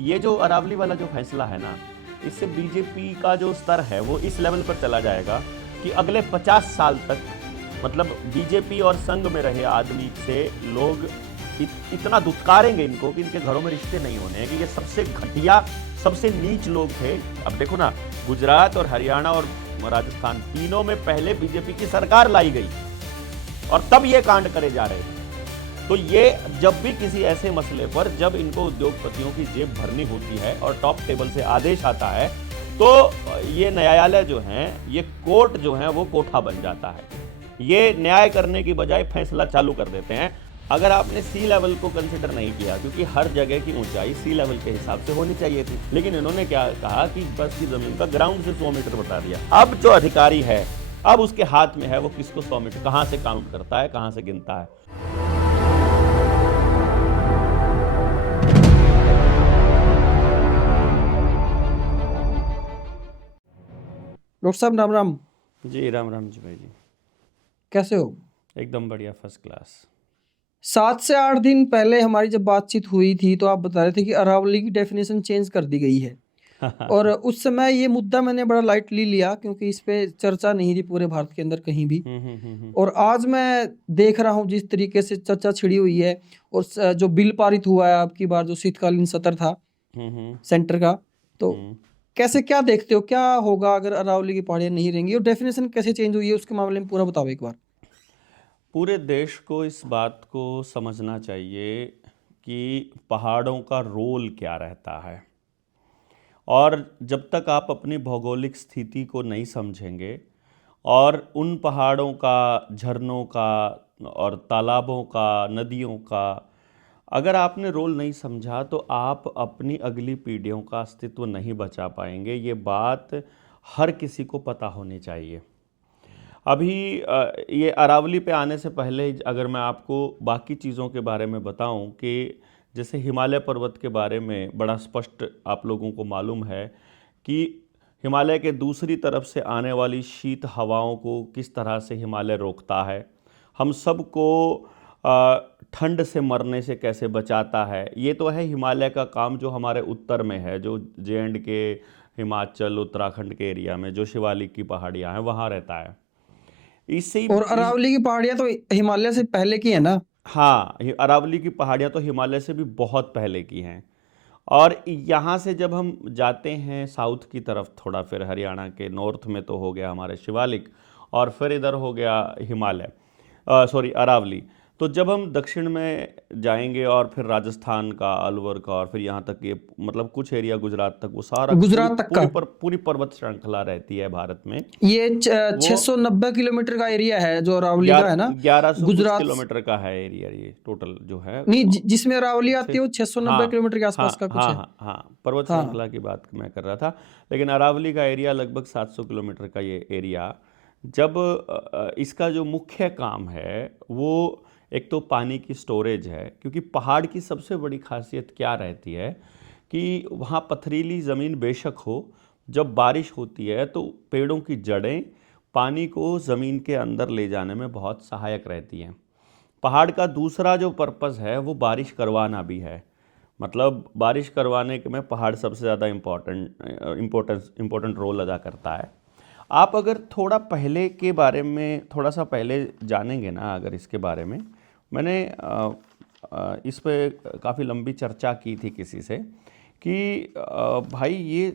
ये जो अरावली वाला जो फैसला है ना, इससे बीजेपी का जो स्तर है वो इस लेवल पर चला जाएगा कि अगले 50 साल तक मतलब बीजेपी और संघ में रहे आदमी से लोग इतना दुत्कारेंगे इनको कि इनके घरों में रिश्ते नहीं होने हैं, कि ये सबसे घटिया सबसे नीच लोग थे। अब देखो ना, गुजरात और हरियाणा और राजस्थान तीनों में पहले बीजेपी की सरकार लाई गई और तब ये कांड करे जा रहे थे। तो ये जब भी किसी ऐसे मसले पर जब इनको उद्योगपतियों की जेब भरनी होती है और टॉप टेबल से आदेश आता है, तो ये न्यायालय जो है, ये कोर्ट जो है वो कोठा बन जाता है। ये न्याय करने की बजाय फैसला चालू कर देते हैं। अगर आपने सी लेवल को कंसिडर नहीं किया, क्योंकि हर जगह की ऊंचाई सी लेवल के हिसाब से होनी चाहिए थी, लेकिन इन्होंने क्या कहा कि बस की जमीन का ग्राउंड से 100 मीटर बता दिया। अब जो अधिकारी है, अब उसके हाथ में है वो किसको 100 मीटर कहां से काउंट करता है, कहां से गिनता है। डॉक्टर साहब राम राम। जी राम राम जी भाई जी, कैसे हो? एकदम बढ़िया, फर्स्ट क्लास। 7 से 8 दिन पहले हमारी जब बातचीत हुई थी तो आप बता रहे थे कि अरावली की डेफिनेशन चेंज कर दी गई है। और उस समय ये मुद्दा मैंने बड़ा लाइटली लिया क्योंकि इस पे चर्चा नहीं थी पूरे भारत के अंदर कहीं भी। और आज मैं देख रहा हूँ जिस तरीके से चर्चा छिड़ी हुई है और जो बिल पारित हुआ है आपकी बार, जो शीतकालीन सत्र था सेंटर का, तो कैसे क्या देखते हो, क्या होगा अगर अरावली की पहाड़ियां नहीं रहेंगी और डेफिनेशन कैसे चेंज हुई है उसके मामले में पूरा बताओ एक बार। पूरे देश को इस बात को समझना चाहिए कि पहाड़ों का रोल क्या रहता है, और जब तक आप अपनी भौगोलिक स्थिति को नहीं समझेंगे और उन पहाड़ों का, झरनों का और तालाबों का, नदियों का अगर आपने रोल नहीं समझा, तो आप अपनी अगली पीढ़ियों का अस्तित्व नहीं बचा पाएंगे। ये बात हर किसी को पता होनी चाहिए। अभी ये अरावली पे आने से पहले अगर मैं आपको बाकी चीज़ों के बारे में बताऊं कि जैसे हिमालय पर्वत के बारे में बड़ा स्पष्ट आप लोगों को मालूम है कि हिमालय के दूसरी तरफ से आने वाली शीत हवाओं को किस तरह से हिमालय रोकता है, हम सबको ठंड से मरने से कैसे बचाता है। ये तो है हिमालय का काम जो हमारे उत्तर में है, जो J&K, हिमाचल, उत्तराखंड के एरिया में जो शिवालिक की पहाड़ियाँ हैं वहाँ रहता है। इससे और अरावली की पहाड़ियां तो हिमालय से पहले की है ना? हाँ, अरावली की पहाड़ियाँ तो हिमालय से भी बहुत पहले की हैं। और यहाँ से जब हम जाते हैं साउथ की तरफ थोड़ा, फिर हरियाणा के नॉर्थ में तो हो गया हमारे शिवालिक और फिर इधर हो गया हिमालय, सॉरी अरावली। तो जब हम दक्षिण में जाएंगे और फिर राजस्थान का, अलवर का और फिर यहाँ तक ये मतलब कुछ एरिया गुजरात तक, वो सारा गुजरात तक का पूरी पर्वत श्रृंखला रहती है भारत में। ये 690 किलोमीटर का एरिया है जो अरावली का है ना? 1100 कुछ गुजरात किलोमीटर का है एरिया, ये टोटल जो है। नहीं, जिसमें अरावली आती है वो 690 हाँ किलोमीटर के आसपास का कुछ है। हाँ, पर्वत हाँ श्रृंखला की बात मैं कर रहा था। लेकिन अरावली का एरिया लगभग 700 किलोमीटर का ये एरिया। जब इसका जो मुख्य काम है वो एक तो पानी की स्टोरेज है, क्योंकि पहाड़ की सबसे बड़ी खासियत क्या रहती है कि वहाँ पथरीली ज़मीन बेशक हो, जब बारिश होती है तो पेड़ों की जड़ें पानी को ज़मीन के अंदर ले जाने में बहुत सहायक रहती हैं। पहाड़ का दूसरा जो पर्पस है वो बारिश करवाना भी है। मतलब बारिश करवाने में पहाड़ सबसे ज़्यादा इम्पोर्टेंट रोल अदा करता है। आप अगर थोड़ा पहले के बारे में थोड़ा सा पहले जानेंगे ना, अगर इसके बारे में मैंने इस पे काफ़ी लंबी चर्चा की थी किसी से कि भाई ये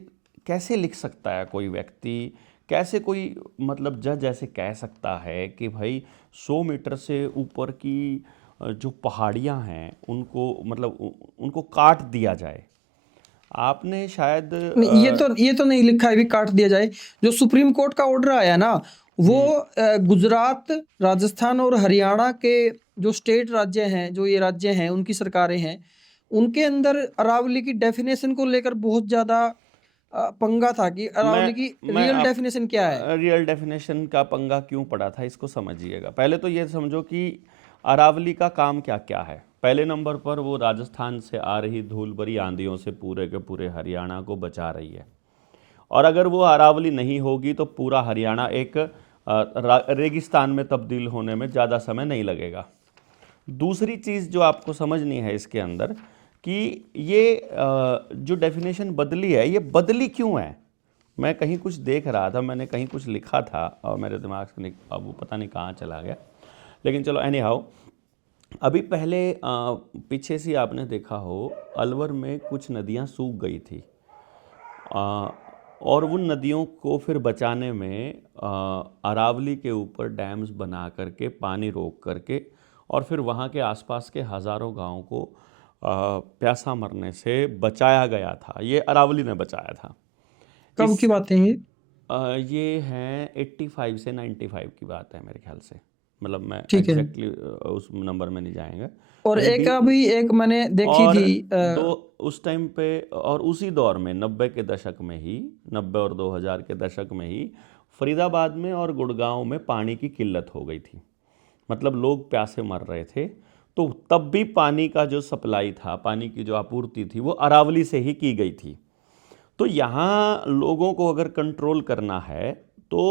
कैसे लिख सकता है कोई व्यक्ति, कैसे कोई मतलब जज ऐसे कह सकता है कि भाई 100 मीटर से ऊपर की जो पहाड़ियाँ हैं उनको मतलब उनको काट दिया जाए। आपने शायद नहीं, ये तो नहीं लिखा है भी काट दिया जाए। जो सुप्रीम कोर्ट का ऑर्डर आया ना वो गुजरात, राजस्थान और हरियाणा के जो स्टेट राज्य हैं, जो ये राज्य हैं, उनकी सरकारें हैं, उनके अंदर अरावली की डेफिनेशन को लेकर बहुत ज्यादा पंगा था कि अरावली की रियल डेफिनेशन क्या है। रियल डेफिनेशन का पंगा क्यों पड़ा था इसको समझिएगा। पहले तो ये समझो कि अरावली का काम क्या क्या है। पहले नंबर पर वो राजस्थान से आ रही धूल भरी आंधियों से पूरे के पूरे हरियाणा को बचा रही है, और अगर वो अरावली नहीं होगी तो पूरा हरियाणा एक रेगिस्तान में तब्दील होने में ज़्यादा समय नहीं लगेगा। दूसरी चीज़ जो आपको समझनी है इसके अंदर कि ये जो डेफिनेशन बदली है ये बदली क्यों है। मैं कहीं कुछ देख रहा था, मैंने कहीं कुछ लिखा था और मेरे दिमाग से अब वो पता नहीं कहाँ चला गया, लेकिन चलो एनी हाउ। अभी पहले पीछे से आपने देखा हो अलवर में कुछ नदियाँ सूख गई थी, आ, और उन नदियों को फिर बचाने में अरावली के ऊपर डैम्स बना करके पानी रोक करके और फिर वहाँ के आसपास के हज़ारों गांवों को प्यासा मरने से बचाया गया था। ये अरावली ने बचाया था। कब की इस बातें हैं ये? ये हैं 85 से 95 की बात है मेरे ख्याल से, मतलब मैं ठीक है। एग्जैक्टली उस नंबर में नहीं जाएंगे, और मे एक बी। अभी एक मैंने देखी और थी दो उस टाइम पे और उसी दौर में 90 के दशक में ही, 90 और 2000 के दशक में ही फरीदाबाद में और गुड़गांव में पानी की किल्लत हो गई थी, मतलब लोग प्यासे मर रहे थे। तो तब भी पानी का जो सप्लाई था, पानी की जो आपूर्ति थी वो अरावली से ही की गई थी। तो यहाँ लोगों को अगर कंट्रोल करना है तो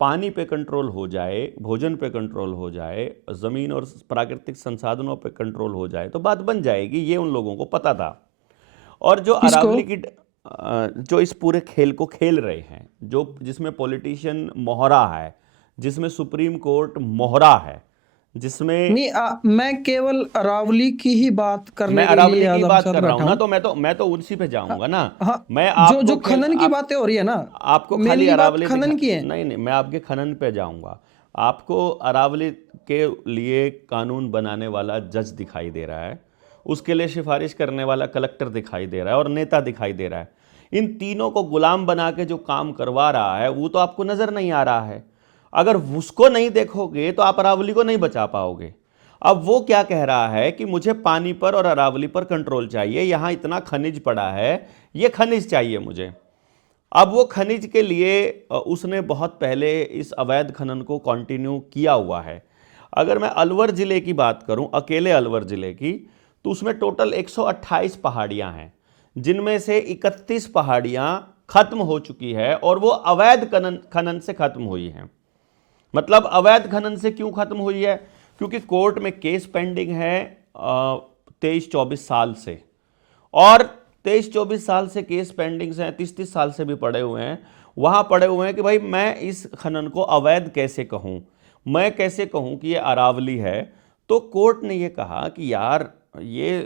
पानी पे कंट्रोल हो जाए, भोजन पे कंट्रोल हो जाए, ज़मीन और प्राकृतिक संसाधनों पे कंट्रोल हो जाए तो बात बन जाएगी। ये उन लोगों को पता था। और जो किसको? अरावली की जो इस पूरे खेल को खेल रहे हैं, जो जिसमें पॉलिटिशियन मोहरा है, जिसमें सुप्रीम कोर्ट मोहरा है, जिसमें नहीं, मैं केवल अरावली की ही बात मैं करने के लिए अरावली की आज आपके बात साथ कर रहा हूं बैठा ना, हूँ। तो मैं तो उसी पे हाँ, जाऊंगा ना। हाँ, मैं जो आपको जो खेल खनन की आप बातें हो रही है ना, आपको खाली मेनली बात अरावली दिखा, खनन की है। नहीं नहीं, मैं आपके खनन पे जाऊंगा। आपको अरावली के लिए कानून बनाने वाला जज दिखाई दे रहा है, उसके लिए सिफारिश करने वाला कलेक्टर दिखाई दे रहा है और नेता दिखाई दे रहा है। इन तीनों को गुलाम बना के जो काम करवा रहा है वो तो आपको नजर नहीं आ रहा है। अगर उसको नहीं देखोगे तो आप अरावली को नहीं बचा पाओगे। अब वो क्या कह रहा है कि मुझे पानी पर और अरावली पर कंट्रोल चाहिए, यहां इतना खनिज पड़ा है, ये खनिज चाहिए मुझे। अब वो खनिज के लिए उसने बहुत पहले इस अवैध खनन को कंटिन्यू किया हुआ है। अगर मैं अलवर ज़िले की बात करूं, अकेले अलवर ज़िले की, तो उसमें टोटल 128 पहाड़ियां हैं, जिनमें से 31 पहाड़ियां खत्म हो चुकी है और वो अवैध खनन से खत्म हुई हैं। मतलब अवैध खनन से क्यों खत्म हुई है? क्योंकि कोर्ट में केस पेंडिंग है 23-24 साल से, और 23-24 साल से केस पेंडिंग हैं, 30-30 साल से भी पड़े हुए हैं। वहाँ पड़े हुए हैं कि भाई मैं इस खनन को अवैध कैसे कहूँ, मैं कैसे कहूँ कि ये अरावली है। तो कोर्ट ने ये कहा कि यार ये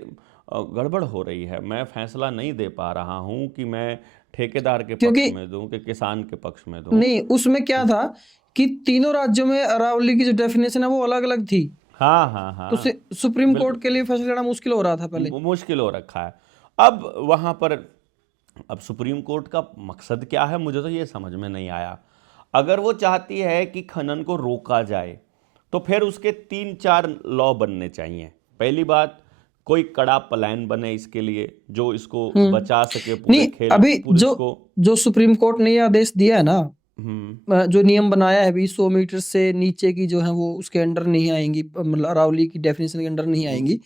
गड़बड़ हो रही है, मैं फैसला नहीं दे पा रहा हूँ कि मैं ठेकेदार के पक्ष क्योंकि में दूँ कि किसान के पक्ष में दूँ। नहीं, उसमें क्या था कि तीनों राज्यों में अरावली की जो डेफिनेशन है वो अलग अलग थी। हाँ हाँ तो हाँ, सुप्रीम बिल्कुल कोर्ट के लिए फैसला लेना मुश्किल हो रहा था पहले। मुश्किल हो रखा है। अब वहाँ पर अब सुप्रीम कोर्ट का मकसद क्या है, मुझे तो ये समझ में नहीं आया। अगर वो चाहती है कि खनन को रोका जाए तो फिर उसके 3-4 लॉ बनने चाहिए। पहली बात, कोई कड़ा प्लान बने इसके लिए जो इसको हम्म। बचा सके, पूरे नहीं, खेल अभी पूरे जो इसको। जो सुप्रीम कोर्ट ने ये आदेश दिया है ना, हम्म जो नियम बनाया है भी 100 मीटर से नीचे की जो है वो उसके अंडर नहीं आएंगी, मतलब अरावली की डेफिनेशन के अंडर नहीं आएंगी।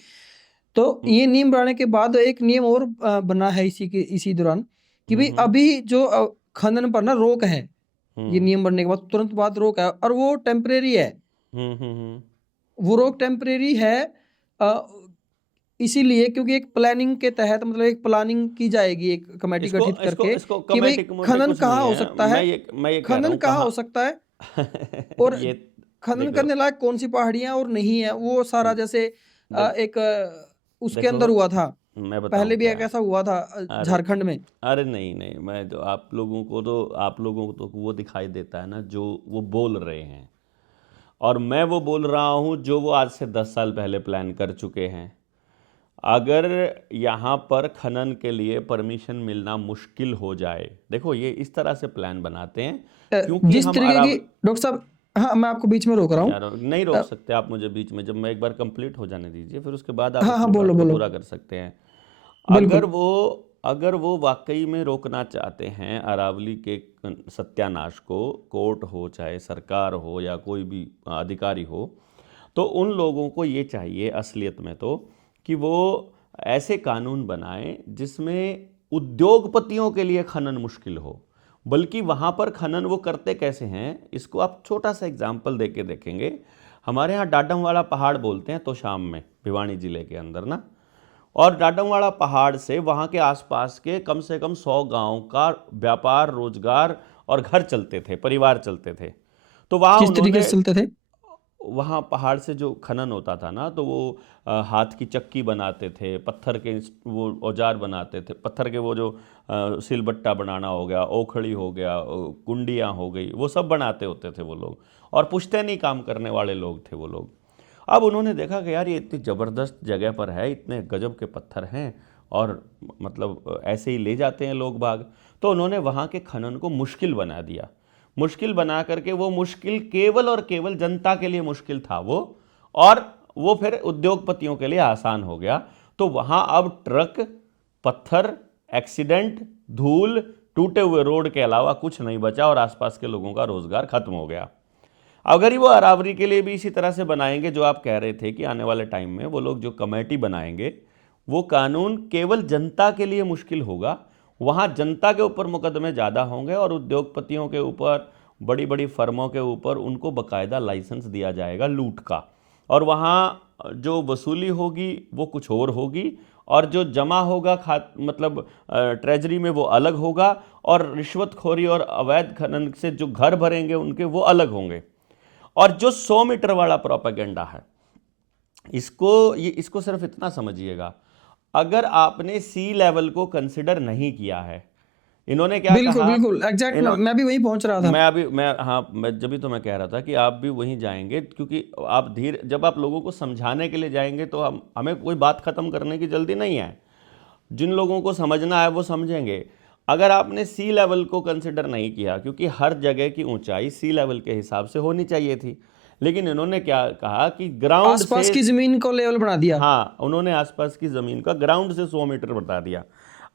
तो ये नियम बनाने के बाद एक नियम और बना है इसी दौरान कि भाई हम्म अभी जो खनन पर ना रोक है, ये हम्म नियम बनने के बाद तुरंत बाद रोक है और वो टेम्परेरी है। हम्म। वो रोक टेम्परेरी है अ, इसीलिए क्योंकि एक प्लानिंग के तहत, मतलब एक प्लानिंग की जाएगी एक कमेटी इसको गठित इसको करके इसको कि भाई कमेटी कमेटी खनन कुछ कहाँ नहीं हो है। सकता है, मैं ये कह रहा खनन हूँ कहाँ हो कहाँ। सकता है और ये खनन देखो, करने लायक कौन सी पहाड़ियां और नहीं है, वो सारा जैसे देख एक उसके देखो अंदर हुआ था। मैं बताऊं पहले भी क्या एक है। ऐसा हुआ था अरे झारखंड में। अरे नहीं नहीं, मैं जो आप लोगों को तो वो दिखाई देता है ना जो वो बोल रहे हैं, और मैं वो बोल रहा हूँ जो वो आज से 10 साल पहले प्लान कर चुके हैं। अगर यहाँ पर खनन के लिए परमिशन मिलना मुश्किल हो जाए, देखो ये इस तरह से प्लान बनाते हैं क्योंकि जिस हम तरीके की, अराव डॉक्टर साहब, हाँ मैं आपको बीच में रोक रहा हूँ। यार नहीं रोक सकते आप मुझे बीच में, जब मैं एक बार कंप्लीट हो जाने दीजिए, फिर उसके बाद आप हाँ हाँ, अपनी बोलो बात को बोलो। पूरा कर सकते हैं। अगर बिल्कुल। वो अगर वो वाकई में रोकना चाहते हैं अरावली के सत्यानाश को, कोर्ट हो चाहे सरकार हो या कोई भी अधिकारी हो, तो उन लोगों को ये चाहिए असलियत में तो कि वो ऐसे कानून बनाएं जिसमें उद्योगपतियों के लिए खनन मुश्किल हो। बल्कि वहाँ पर खनन वो करते कैसे हैं, इसको आप छोटा सा एग्जाम्पल दे के देखेंगे। हमारे यहाँ डाडम वाला पहाड़ बोलते हैं तो शाम में भिवानी जिले के अंदर ना, और डाडमवाड़ा पहाड़ से वहाँ के आसपास के कम से कम 100 गांव का व्यापार, रोजगार और घर चलते थे, परिवार चलते थे। तो वहाँ किस तरीके उन्होंने, से चलते थे? वहाँ पहाड़ से जो खनन होता था ना, तो वो हाथ की चक्की बनाते थे, पत्थर के वो औजार बनाते थे, पत्थर के वो जो सिलबट्टा बनाना हो गया, ओखड़ी हो गया, कुंडियाँ हो गई, वो सब बनाते होते थे वो लोग। और पुश्तैनी काम करने वाले लोग थे वो लोग। अब उन्होंने देखा कि यार ये इतनी ज़बरदस्त जगह पर है, इतने गजब के पत्थर हैं, और मतलब ऐसे ही ले जाते हैं लोग बाग। तो उन्होंने वहाँ के खनन को मुश्किल बना दिया। मुश्किल बना करके, वो मुश्किल केवल और केवल जनता के लिए मुश्किल था वो, और वो फिर उद्योगपतियों के लिए आसान हो गया। तो वहाँ अब ट्रक, पत्थर, एक्सीडेंट, धूल, टूटे हुए रोड के अलावा कुछ नहीं बचा, और आसपास के लोगों का रोजगार खत्म हो गया। अगर ही वो अरावली के लिए भी इसी तरह से बनाएंगे, जो आप कह रहे थे कि आने वाले टाइम में वो लोग जो कमेटी बनाएंगे, वो कानून केवल जनता के लिए मुश्किल होगा। वहाँ जनता के ऊपर मुकदमे ज़्यादा होंगे, और उद्योगपतियों के ऊपर, बड़ी बड़ी फर्मों के ऊपर उनको बकायदा लाइसेंस दिया जाएगा लूट का। और वहाँ जो वसूली होगी वो कुछ और होगी, और जो जमा होगा मतलब ट्रेजरी में, वो अलग होगा। और रिश्वतखोरी और अवैध खनन से जो घर भरेंगे उनके, वो अलग होंगे। और जो 100 मीटर वाला प्रोपेगेंडा है, इसको सिर्फ इतना समझिए, अगर आपने सी लेवल को कंसिडर नहीं किया है, इन्होंने क्या बिल्कुल कहा, बिल्कुल एग्जैक्ट, मैं भी वहीं पहुंच रहा था। मैं जब भी तो मैं कह रहा था कि आप भी वहीं जाएंगे, क्योंकि आप जब आप लोगों को समझाने के लिए जाएंगे, तो हमें कोई बात खत्म करने की जल्दी नहीं है। जिन लोगों को समझना है वो समझेंगे। अगर आपने सी लेवल को कंसिडर नहीं किया, क्योंकि हर जगह की ऊंचाई सी लेवल के हिसाब से होनी चाहिए थी, लेकिन इन्होंने क्या कहा कि ग्राउंड आसपास से, की जमीन को लेवल बना दिया। हाँ, उन्होंने आसपास की जमीन का ग्राउंड से 100 मीटर बता दिया।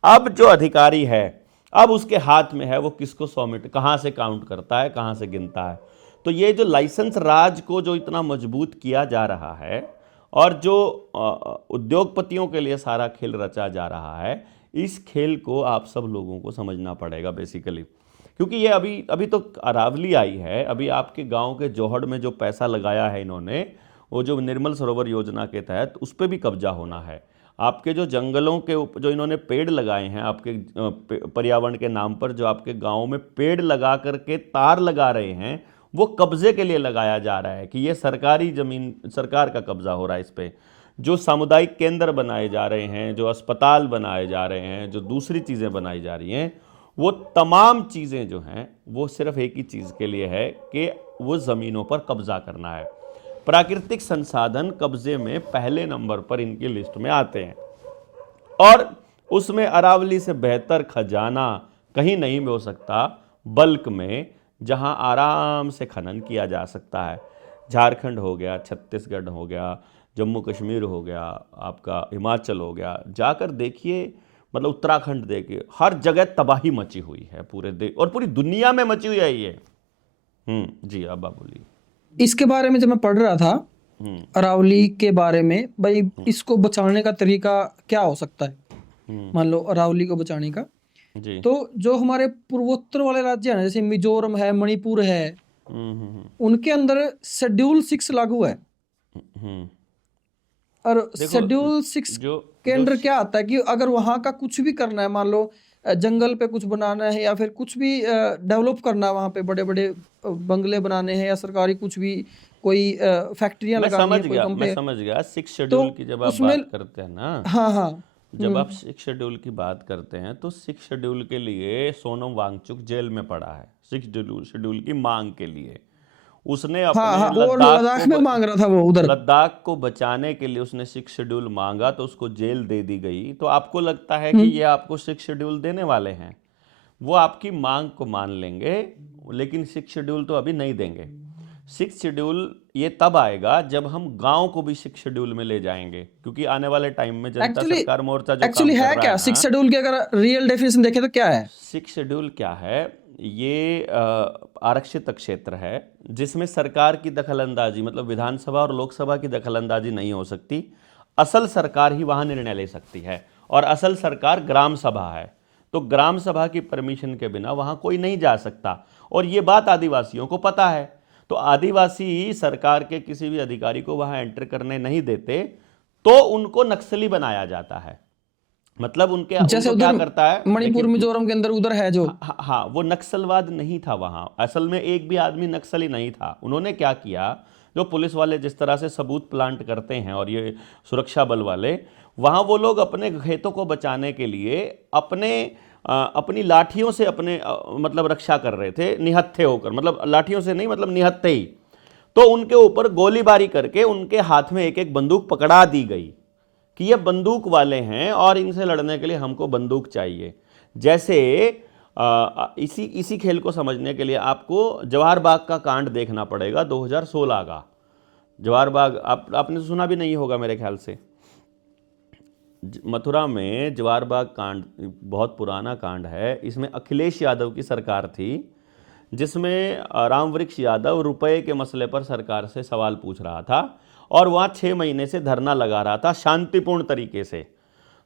अब जो अधिकारी है, अब उसके हाथ में है वो किसको 100 मीटर कहाँ से काउंट करता है, कहाँ से गिनता है। तो ये जो लाइसेंस राज को जो इतना मजबूत किया जा रहा है, और जो उद्योगपतियों के लिए सारा खेल रचा जा रहा है, इस खेल को आप सब लोगों को समझना पड़ेगा बेसिकली। क्योंकि ये अभी अभी तो अरावली आई है, अभी आपके गांव के जोहड़ में जो पैसा लगाया है इन्होंने, वो जो निर्मल सरोवर योजना के तहत, उस पर भी कब्जा होना है। आपके जो जंगलों के जो इन्होंने पेड़ लगाए हैं आपके पर्यावरण के नाम पर, जो आपके गांव में पेड़ लगा करके तार लगा रहे हैं, वो कब्जे के लिए लगाया जा रहा है कि ये सरकारी जमीन, सरकार का कब्जा हो रहा है इस पे। जो सामुदायिक केंद्र बनाए जा रहे हैं, जो अस्पताल बनाए जा रहे हैं, जो दूसरी चीज़ें बनाई जा रही हैं, वो तमाम चीज़ें जो हैं वो सिर्फ एक ही चीज़ के लिए है कि वो ज़मीनों पर कब्जा करना है। प्राकृतिक संसाधन कब्जे में पहले नंबर पर इनकी लिस्ट में आते हैं, और उसमें अरावली से बेहतर खजाना कहीं नहीं हो सकता, बल्क में, जहां आराम से खनन किया जा सकता है। झारखंड हो गया, छत्तीसगढ़ हो गया, जम्मू कश्मीर हो गया, आपका हिमाचल हो गया, जाकर देखिए, मतलब उत्तराखंड देखिए, हर जगह तबाही मची हुई है पूरे देश और पूरी दुनिया में मची हुई है ये। जी, अब आप बोलिए। इसके बारे में जब मैं पढ़ रहा था, अरावली के बारे में, भाई इसको बचाने का तरीका क्या हो सकता है, मान लो अरावली को बचाने का। जी। तो जो हमारे पूर्वोत्तर वाले राज्य हैं, जैसे मिजोरम है, मणिपुर है, उनके अंदर शेड्यूल 6 लागू है। और देखो, शेड्यूल 6 जो के जो अंदर क्या आता है कि अगर वहाँ का कुछ भी करना है, मान लो जंगल पे कुछ बनाना है, या फिर कुछ भी डेवलप करना है, वहाँ पे बड़े बड़े बंगले बनाने हैं, या सरकारी कुछ भी कोई फैक्ट्रियाँ मैं लगानी समझ है, कोई गया, मैं कंपनी, समझ गया। 6 तो शेड्यूल की जब आप उसमें, बात करते हैं ना, हाँ हाँ, जब आप 6 शेड्यूल की बात करते हैं, तो 6 शेड्यूल के लिए सोनम वांगचुक जेल में पड़ा है। 6 शेड्यूल की मांग के लिए उसने हाँ अपने हाँ, वो लद्दाख में मांग रहा था वो उधर। लद्दाख को बचाने के लिए उसने 6 शेड्यूल मांगा, तो उसको जेल दे दी गई। तो आपको लगता है कि ये आपको 6 शेड्यूल देने वाले हैं? वो आपकी मांग को मान लेंगे, लेकिन 6 शेड्यूल तो अभी नहीं देंगे। 6 शेड्यूल ये तब आएगा जब हम गांव को भी 6 शेड्यूल में ले जाएंगे, क्योंकि आने वाले टाइम में जनता एक्चुअली सरकार मोर्चा जो काम एक्चुअली कर है रहा क्या है 6 ना, शेड्यूल की अगर रियल डेफिनेशन देखें तो क्या है? 6 शेड्यूल क्या है? ये आरक्षित क्षेत्र है जिसमें सरकार की दखलंदाजी, मतलब विधानसभा और लोकसभा की दखलंदाजी नहीं हो सकती। असल सरकार ही वहां निर्णय ले सकती है, और असल सरकार ग्राम सभा है। तो ग्राम सभा की परमिशन के बिना वहां कोई नहीं जा सकता, और ये बात आदिवासियों को पता है। तो आदिवासी सरकार के किसी भी अधिकारी को वहां एंटर करने नहीं देते। तो उनको नक्सली बनाया जाता है। मतलब जैसे उनको क्या उधर करता है, मणिपुर देखिए, मिजोरम के अंदर उधर है जो। हाँ हाँ, वो नक्सलवाद नहीं था वहाँ, असल में एक भी आदमी नक्सली नहीं था। उन्होंने क्या किया, जो पुलिस वाले जिस तरह से सबूत प्लांट करते हैं और ये सुरक्षा बल वाले, वहाँ वो लोग अपने खेतों को बचाने के लिए अपनी लाठियों से मतलब रक्षा कर रहे थे, निहत्थे होकर, मतलब लाठियों से नहीं, मतलब निहत्थे ही। तो उनके ऊपर गोलीबारी करके उनके हाथ में एक एक बंदूक पकड़ा दी गई कि ये बंदूक वाले हैं और इनसे लड़ने के लिए हमको बंदूक चाहिए। जैसे इसी खेल को समझने के लिए आपको जवाहर बाग का कांड देखना पड़ेगा, 2016 का जवाहर बाग। आपने सुना भी नहीं होगा मेरे ख्याल से। मथुरा में जवाहर बाग कांड बहुत पुराना कांड है। इसमें अखिलेश यादव की सरकार थी, जिसमें रामवृक्ष यादव रुपए के मसले पर सरकार से सवाल पूछ रहा था और वहाँ 6 महीने से धरना लगा रहा था शांतिपूर्ण तरीके से।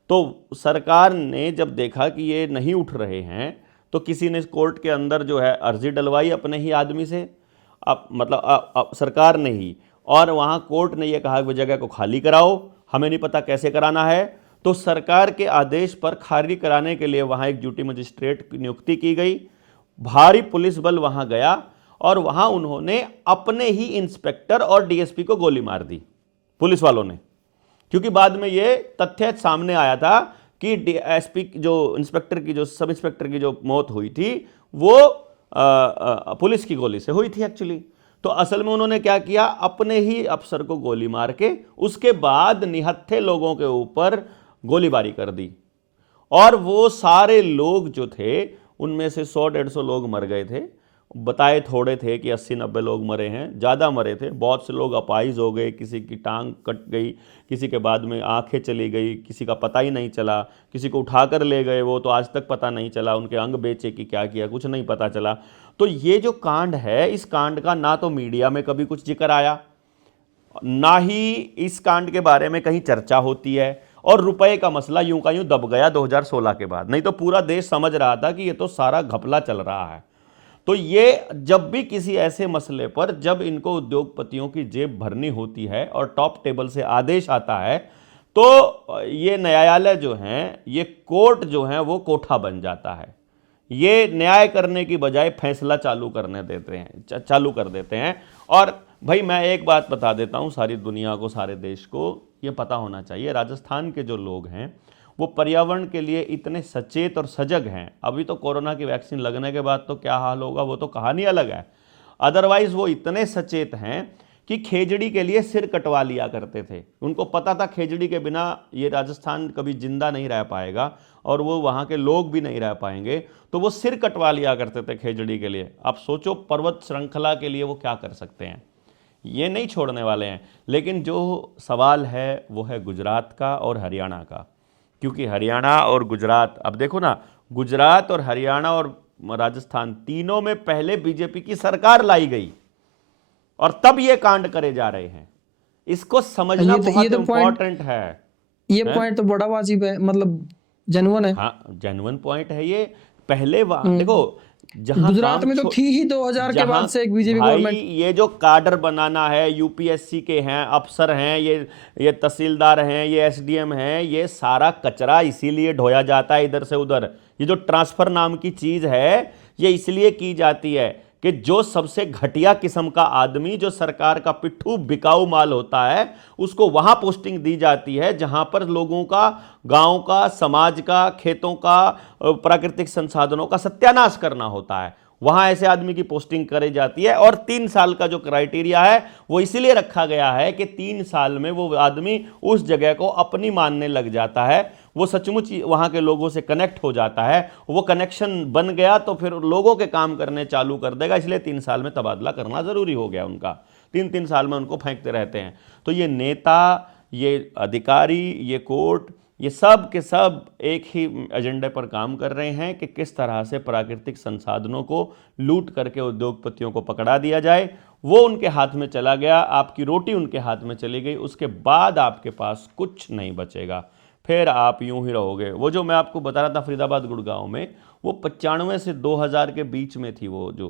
तो सरकार ने जब देखा कि ये नहीं उठ रहे हैं, तो किसी ने कोर्ट के अंदर जो है अर्जी डलवाई अपने ही आदमी से, सरकार ने ही, और वहाँ कोर्ट ने ये कहा कि जगह को खाली कराओ, हमें नहीं पता कैसे कराना है। तो सरकार के आदेश पर खाली कराने के लिए वहाँ एक ड्यूटी मजिस्ट्रेट की नियुक्ति की गई। भारी पुलिस बल वहाँ गया और वहाँ उन्होंने अपने ही इंस्पेक्टर और डीएसपी को गोली मार दी, पुलिस वालों ने। क्योंकि बाद में ये तथ्य सामने आया था कि एसपी जो इंस्पेक्टर की, जो सब इंस्पेक्टर की जो मौत हुई थी, वो पुलिस की गोली से हुई थी एक्चुअली। तो असल में उन्होंने क्या किया, अपने ही अफसर को गोली मार के उसके बाद निहत्थे लोगों के ऊपर गोलीबारी कर दी। और वो सारे लोग जो थे, उनमें से 100-150 लोग मर गए थे। बताए थोड़े थे कि 80-90 लोग मरे हैं, ज़्यादा मरे थे। बहुत से लोग अपाहिज हो गए, किसी की टांग कट गई, किसी के बाद में आंखें चली गई, किसी का पता ही नहीं चला, किसी को उठाकर ले गए, वो तो आज तक पता नहीं चला, उनके अंग बेचे कि क्या किया, कुछ नहीं पता चला। तो ये जो कांड है, इस कांड का ना तो मीडिया में कभी कुछ जिक्र आया, ना ही इस कांड के बारे में कहीं चर्चा होती है, और रुपए का मसला यूं का यूं दब गया 2016 के बाद। नहीं तो पूरा देश समझ रहा था कि ये तो सारा घपला चल रहा है। तो ये जब भी किसी ऐसे मसले पर, जब इनको उद्योगपतियों की जेब भरनी होती है और टॉप टेबल से आदेश आता है, तो ये न्यायालय जो हैं, ये कोर्ट जो हैं, वो कोठा बन जाता है। ये न्याय करने की बजाय फैसला चालू कर देते हैं। और भाई मैं एक बात बता देता हूँ, सारी दुनिया को, सारे देश को ये पता होना चाहिए, राजस्थान के जो लोग हैं वो पर्यावरण के लिए इतने सचेत और सजग हैं। अभी तो कोरोना की वैक्सीन लगने के बाद तो क्या हाल होगा वो तो कहानी अलग है। अदरवाइज वो इतने सचेत हैं कि खेजड़ी के लिए सिर कटवा लिया करते थे। उनको पता था खेजड़ी के बिना ये राजस्थान कभी जिंदा नहीं रह पाएगा और वो वहाँ के लोग भी नहीं रह पाएंगे, तो वो सिर कटवा लिया करते थे खेजड़ी के लिए। आप सोचो पर्वत श्रृंखला के लिए वो क्या कर सकते हैं, ये नहीं छोड़ने वाले हैं। लेकिन जो सवाल है वो है गुजरात का और हरियाणा का, क्योंकि हरियाणा और गुजरात, अब देखो ना, गुजरात और हरियाणा और राजस्थान तीनों में पहले बीजेपी की सरकार लाई गई और तब ये कांड करे जा रहे हैं। इसको समझना बहुत इंपॉर्टेंट है। ये पॉइंट तो बड़ा वाजिब है, मतलब जेन्युइन है। हाँ, जेन्युइन पॉइंट है ये। पहले देखो, जहां गुजरात में तो थी ही 2000 के बाद से एक बीजेपी गवर्नमेंट। ये जो काडर बनाना है, यूपीएससी के हैं, अफसर हैं, ये तहसीलदार हैं, ये एसडीएम हैं, ये सारा कचरा इसीलिए ढोया जाता है इधर से उधर। ये जो ट्रांसफर नाम की चीज है, ये इसलिए की जाती है कि जो सबसे घटिया किस्म का आदमी, जो सरकार का पिट्ठू बिकाऊ माल होता है, उसको वहां पोस्टिंग दी जाती है जहां पर लोगों का, गांव का, समाज का, खेतों का, प्राकृतिक संसाधनों का सत्यानाश करना होता है। वहां ऐसे आदमी की पोस्टिंग करी जाती है। और 3 साल का जो क्राइटेरिया है वो इसीलिए रखा गया है कि 3 साल में वो आदमी उस जगह को अपनी मानने लग जाता है, वो सचमुच वहां के लोगों से कनेक्ट हो जाता है, वो कनेक्शन बन गया तो फिर लोगों के काम करने चालू कर देगा। इसलिए 3 साल में तबादला करना जरूरी हो गया उनका, 3-3 साल में उनको फेंकते रहते हैं। तो ये नेता, ये अधिकारी, ये कोर्ट, ये सब के सब एक ही एजेंडे पर काम कर रहे हैं कि किस तरह से प्राकृतिक संसाधनों को लूट करके उद्योगपतियों को पकड़ा दिया जाए। वो उनके हाथ में चला गया, आपकी रोटी उनके हाथ में चली गई, उसके बाद आपके पास कुछ नहीं बचेगा, फिर आप यूं ही रहोगे। वो जो मैं आपको बता रहा था फरीदाबाद गुड़गांव में, वो 95 से 2000 के बीच में थी वो जो,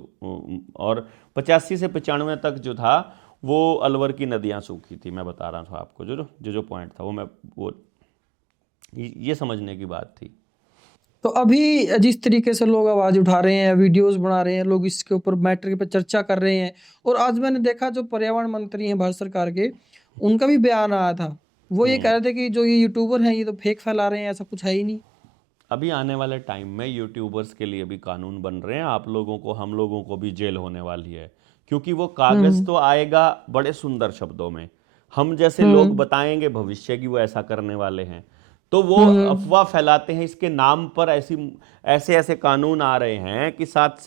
और 85 से 95 तक जो था वो अलवर की नदियाँ सूखी थी, मैं बता रहा था आपको, जो पॉइंट था वो ये समझने की बात थी। तो अभी जिस तरीके से लोग आवाज उठा रहे हैं, वीडियोस बना रहे हैं, लोग इसके ऊपर मैटर पे चर्चा कर रहे हैं, और आज मैंने देखा जो पर्यावरण मंत्री हैं भारत सरकार के, उनका भी बयान आया था। वो ये कह रहे थे कि जो ये यूट्यूबर हैं ये तो फेक फैला रहे हैं, ऐसा कुछ है ही नहीं। अभी आने वाले टाइम में यूट्यूबर्स के लिए भी कानून बन रहे हैं, आप लोगों को, हम लोगों को भी जेल होने वाली है, क्योंकि वो कागज हम्म। तो आएगा बड़े सुंदर शब्दों में, हम जैसे लोग हम्म। बताएंगे भविष्य की वो ऐसा करने वाले हैं, तो वो हम्म। अफवाह फैलाते हैं, इसके नाम पर ऐसे ऐसे कानून आ रहे हैं कि 7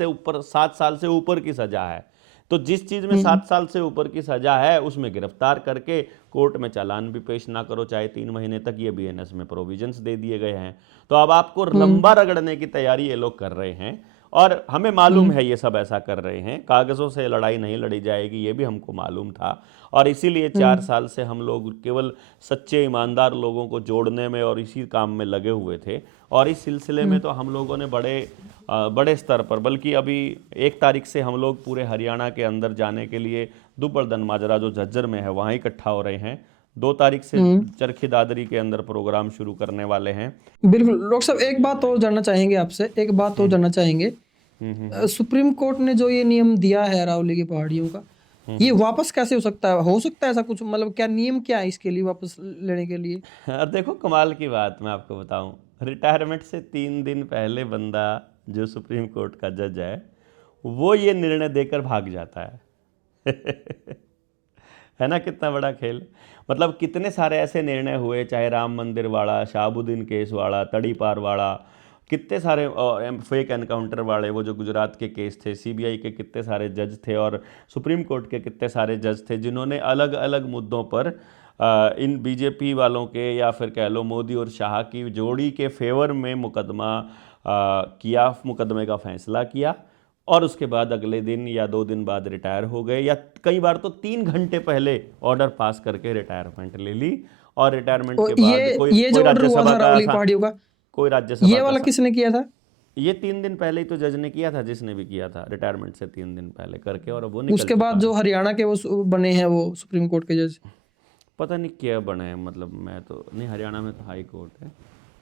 साल से ऊपर की सजा है। तो जिस चीज में हम्म। 7 साल से ऊपर की सजा है उसमें गिरफ्तार करके कोर्ट में चालान भी पेश ना करो चाहे 3 महीने तक, ये बीएनएस में प्रोविजंस दे दिए गए हैं। तो अब आपको हम्म। लंबा रगड़ने की तैयारी ये लोग कर रहे हैं, और हमें मालूम हम्म। है ये सब ऐसा कर रहे हैं, कागजों से लड़ाई नहीं लड़ी जाएगी, ये भी हमको मालूम था। और इसीलिए हम्म। 4 साल से हम लोग केवल सच्चे ईमानदार लोगों को जोड़ने में और इसी काम में लगे हुए थे, और इस सिलसिले में हम्म। तो हम लोगों ने बड़े स्तर पर, बल्कि अभी 1 तारीख से हम लोग पूरे हरियाणा के अंदर जाने के लिए दुब्बरदन माजरा जो झज्जर में है वहाँ इकट्ठा हो रहे हैं। 2 तारीख से हम्म। चरखी दादरी के अंदर प्रोग्राम शुरू करने वाले हैं। बिल्कुल डॉक्टर साहब, एक बात और जानना चाहेंगे आपसे, एक बात और जानना चाहेंगे। सुप्रीम कोर्ट ने जो ये नियम दिया है अरावली की पहाड़ियों का, ये वापस कैसे हो सकता है? हो सकता है ऐसा कुछ? मतलब क्या नियम क्या है इसके लिए वापस लेने के लिए? और देखो कमाल की बात मैं आपको बताऊं, रिटायरमेंट से 3 दिन पहले बंदा जो सुप्रीम कोर्ट का जज है वो ये निर्णय देकर भाग जाता है। है ना, कितना बड़ा खेल। मतलब कितने सारे ऐसे निर्णय हुए, चाहे राम मंदिर वाला, शहाबुद्दीन केस वाला, तड़ीपार वाला, कितने सारे फेक एनकाउंटर वाले, वो जो गुजरात के केस थे, सीबीआई के कितने सारे जज थे, और सुप्रीम कोर्ट के कितने सारे जज थे जिन्होंने अलग अलग मुद्दों पर इन बीजेपी वालों के, या फिर कह लो मोदी और शाह की जोड़ी के फेवर में मुकदमे का फैसला किया, और उसके बाद अगले दिन या 2 दिन बाद रिटायर हो गए, या कई बार तो 3 घंटे पहले ऑर्डर पास करके रिटायरमेंट ले ली, और रिटायरमेंट के और बाद कोई ये कोई जो ऑर्डर हुआ राज्यसभा था का अरावली पहाड़ियों का, कोई राज्यसभा ये का वाला किसने किया था? ये 3 दिन पहले ही तो जज ने किया था, जिसने भी किया था रिटायरमेंट से 3 दिन पहले करके, और अब वो निकल उसके चुका बाद जो है। हरियाणा के वो बने हैं वो सुप्रीम कोर्ट के जज? पता नहीं क्या बने हैं, मतलब मैं तो नहीं, हरियाणा में तो हाई कोर्ट है,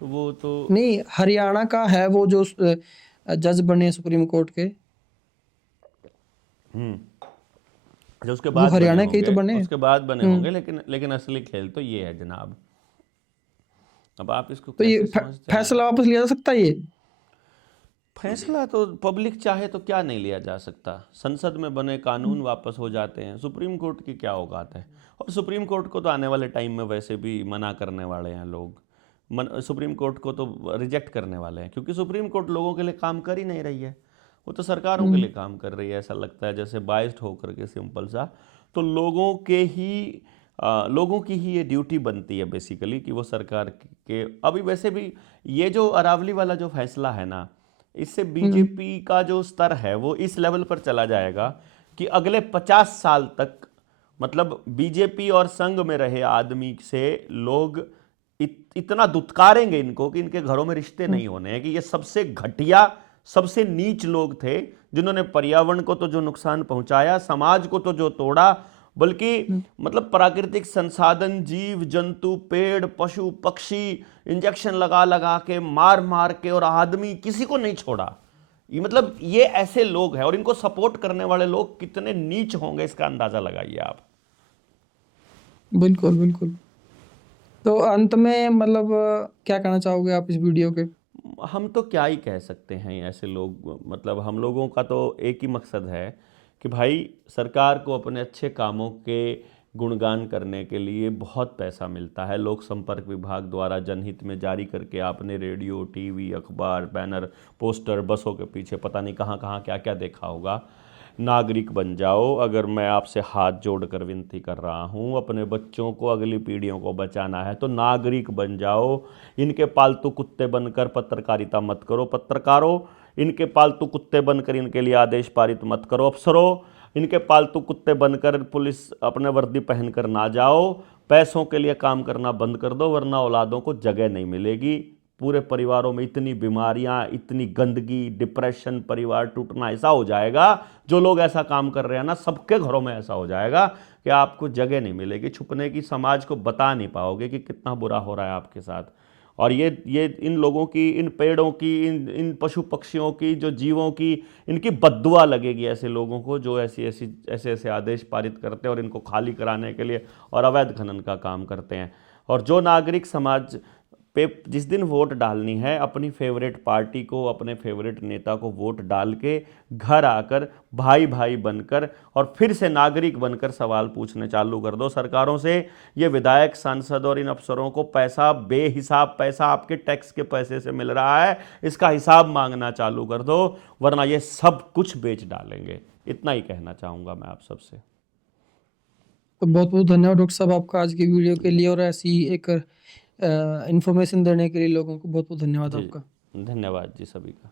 तो वो तो नहीं, हरियाणा का है वो जो जज बने हैं सुप्रीम कोर्ट के, जो उसके वो बाद बने हरियाणा के ही तो होंगे, बने हैं। उसके बाद बने हम्म। होंगे, लेकिन लेकिन असली खेल तो ये है जनाब। अब आप इसको तो ये कैसे समझते हैं? फैसला वापस लिया जा सकता है ये? फैसला तो पब्लिक चाहे तो क्या नहीं लिया जा सकता, संसद में बने कानून वापस हो जाते हैं, सुप्रीम कोर्ट की क्या औकात है। और सुप्रीम कोर्ट को तो आने वाले टाइम में वैसे भी मना करने वाले हैं लोग, सुप्रीम कोर्ट को तो रिजेक्ट करने वाले हैं, क्योंकि सुप्रीम कोर्ट लोगों के लिए काम कर ही नहीं रही है, वो तो सरकारों के हम्म। लिए काम कर रही है, ऐसा लगता है जैसे बाइस्ड होकर के, सिंपल सा। तो लोगों की ही ये ड्यूटी बनती है बेसिकली कि वो सरकार के, अभी वैसे भी ये जो अरावली वाला जो फैसला है ना, इससे हम्म। बीजेपी का जो स्तर है वो इस लेवल पर चला जाएगा कि अगले 50 साल तक, मतलब बीजेपी और संघ में रहे आदमी से लोग इतना दुत्कारेंगे इनको कि इनके घरों में रिश्ते हम्म। नहीं होने हैं, कि ये सबसे घटिया, सबसे नीच लोग थे, जिन्होंने पर्यावरण को तो जो नुकसान पहुंचाया, समाज को तो जो तोड़ा, बल्कि हम्म। मतलब प्राकृतिक संसाधन, जीव जंतु, पेड़ पशु पक्षी, इंजेक्शन लगा लगा के, मार मार के, और आदमी किसी को नहीं छोड़ा। ये मतलब ये ऐसे लोग हैं, और इनको सपोर्ट करने वाले लोग कितने नीच होंगे इसका अंदाजा लगाइए आप। बिल्कुल बिल्कुल। तो अंत में मतलब क्या कहना चाहोगे आप इस वीडियो के? हम तो क्या ही कह सकते हैं, ऐसे लोग, मतलब हम लोगों का तो एक ही मकसद है कि भाई सरकार को अपने अच्छे कामों के गुणगान करने के लिए बहुत पैसा मिलता है, लोक संपर्क विभाग द्वारा जनहित में जारी करके आपने रेडियो, टीवी, अखबार, बैनर, पोस्टर, बसों के पीछे पता नहीं कहाँ कहाँ क्या क्या देखा होगा। नागरिक बन जाओ, अगर मैं आपसे हाथ जोड़कर विनती कर रहा हूँ, अपने बच्चों को, अगली पीढ़ियों को बचाना है तो नागरिक बन जाओ। इनके पालतू कुत्ते बनकर पत्रकारिता मत करो, पत्रकारों, इनके पालतू कुत्ते बनकर इनके लिए आदेश पारित मत करो, अफसरों, इनके पालतू कुत्ते बनकर पुलिस अपने वर्दी पहनकर ना जाओ, पैसों के लिए काम करना बंद कर दो, वरना औलादों को जगह नहीं मिलेगी। पूरे परिवारों में इतनी बीमारियां, इतनी गंदगी, डिप्रेशन, परिवार टूटना ऐसा हो जाएगा, जो लोग ऐसा काम कर रहे हैं ना, सबके घरों में ऐसा हो जाएगा कि कि आपको जगह नहीं मिलेगी छुपने की, समाज को बता नहीं पाओगे कि कितना बुरा हो रहा है आपके साथ। और ये इन लोगों की, इन पेड़ों की, इन पशु पक्षियों की, जो जीवों की, इनकी बद्दुआ लगेगी ऐसे लोगों को जो ऐसे ऐसे आदेश पारित करते हैं और इनको खाली कराने के लिए और अवैध खनन का काम करते हैं। और जो नागरिक समाज पे जिस दिन वोट डालनी है, अपनी फेवरेट पार्टी को, अपने फेवरेट नेता को वोट डाल के घर आकर भाई भाई बनकर और फिर से नागरिक बनकर सवाल पूछने चालू कर दो सरकारों से। ये विधायक, सांसद और इन अफसरों को पैसा, बेहिसाब पैसा आपके टैक्स के पैसे से मिल रहा है, इसका हिसाब मांगना चालू कर दो, वरना ये सब कुछ बेच डालेंगे। इतना ही कहना चाहूँगा मैं आप सबसे। तो बहुत बहुत धन्यवाद डॉक्टर साहब आपका आज की वीडियो के लिए, और ऐसी एक इन्फॉर्मेशन देने के लिए लोगों को बहुत बहुत धन्यवाद जी, आपका। धन्यवाद जी सभी का।